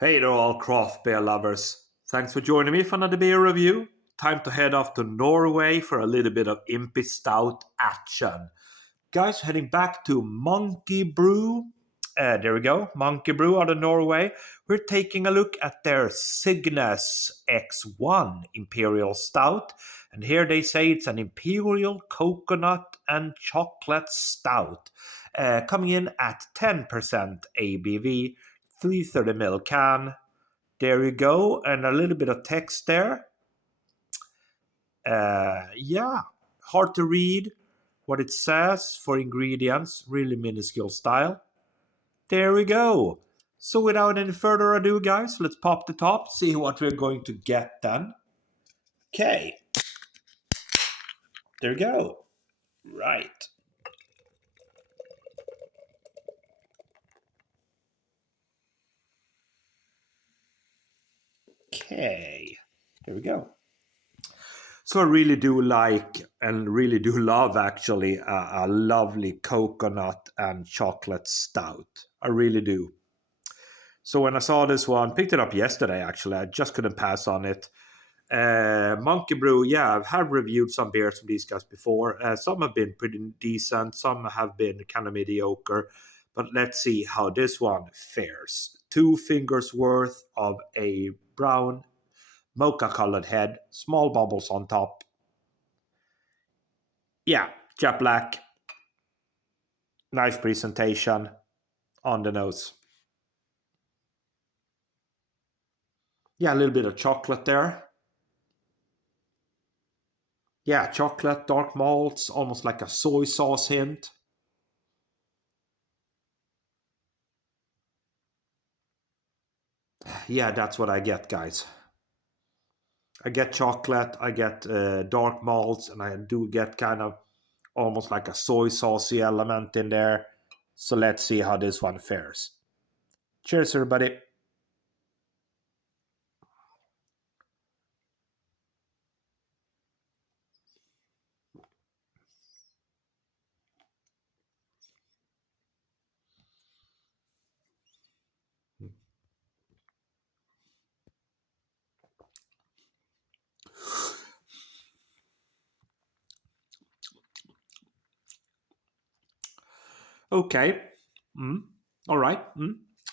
Hey there, all craft beer lovers. Thanks for joining me for another beer review. Time to head off to Norway for a little bit of Impy Stout action. Guys, heading back to Monkey Brew. There we go, Monkey Brew out of Norway. We're taking a look at their Cygnus X-1 Imperial Stout. And here they say it's an Imperial Coconut and Chocolate Stout. Coming in at 10% ABV. 330ml can. There you go, and a little bit of text there. Yeah, hard to read what it says for ingredients, really minuscule style. There we go. So without any further ado, guys, let's pop the top, see what we're going to get then. Okay. There we go. Right. Okay. There we go. So I really do like and really do love actually a lovely coconut and chocolate stout. I really do. So when I saw this one, picked it up yesterday actually. I just couldn't pass on it. Monkey Brew, yeah, I have reviewed some beers from these guys before. Some have been pretty decent, some have been kind of mediocre. But let's see how this one fares. 2 fingers worth of a brown mocha colored head, small bubbles on top. Yeah, jet black. Nice presentation on the nose. Yeah, a little bit of chocolate there. Yeah, chocolate, dark malts, almost like a soy sauce hint. Yeah, that's what I get, guys. I get chocolate, I get dark malts, and I do get kind of almost like a soy saucy element in there. So let's see how this one fares. Cheers, everybody. Okay. All right.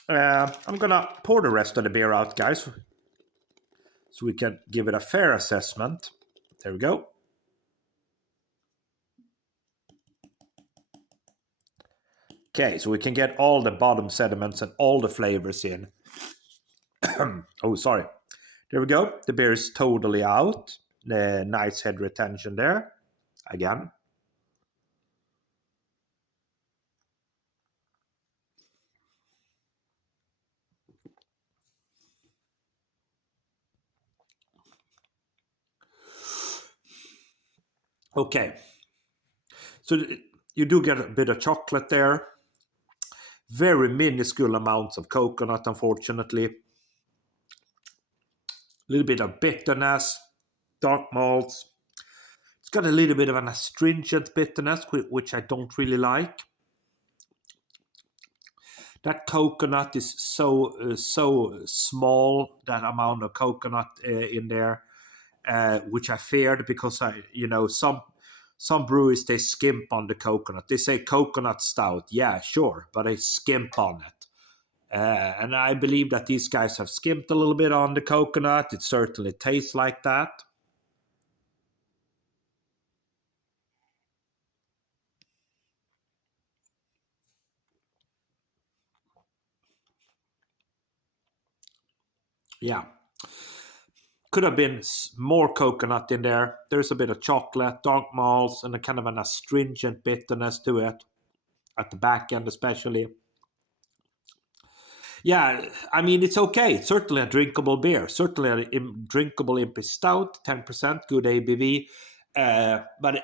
I'm gonna pour the rest of the beer out, guys, so we can give it a fair assessment. There we go. Okay, so we can get all the bottom sediments and all the flavors in. Oh, sorry. There we go. The beer is totally out. Nice head retention there. Again. Okay. So you do get a bit of chocolate there. Very minuscule amounts of coconut, unfortunately. A little bit of bitterness, dark malts. It's got a little bit of an astringent bitterness, which I don't really like. That coconut is so small, that amount of coconut in there, which I feared because some breweries, they skimp on the coconut. They say coconut stout, yeah, sure, but they skimp on it. And I believe that these guys have skimped a little bit on the coconut. It certainly tastes like that. Yeah. Could have been more coconut in there. There's a bit of chocolate, dark malts, and a kind of an astringent bitterness to it at the back end, especially. Yeah, I mean, it's okay. It's certainly a drinkable beer. Certainly a drinkable Impy Stout, 10%, good ABV. But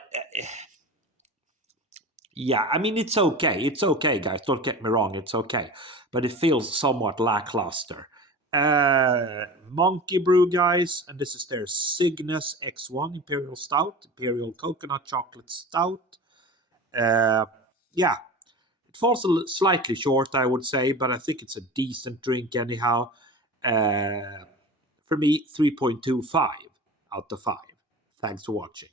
yeah, I mean, it's okay. It's okay, guys. Don't get me wrong. It's okay. But it feels somewhat lackluster. Monkey Brew, guys. And this is their Cygnus X1 Imperial Stout. Imperial Coconut Chocolate Stout. Yeah, it falls slightly short, I would say. But I think it's a decent drink anyhow. for me, 3.25 out of 5. Thanks for watching.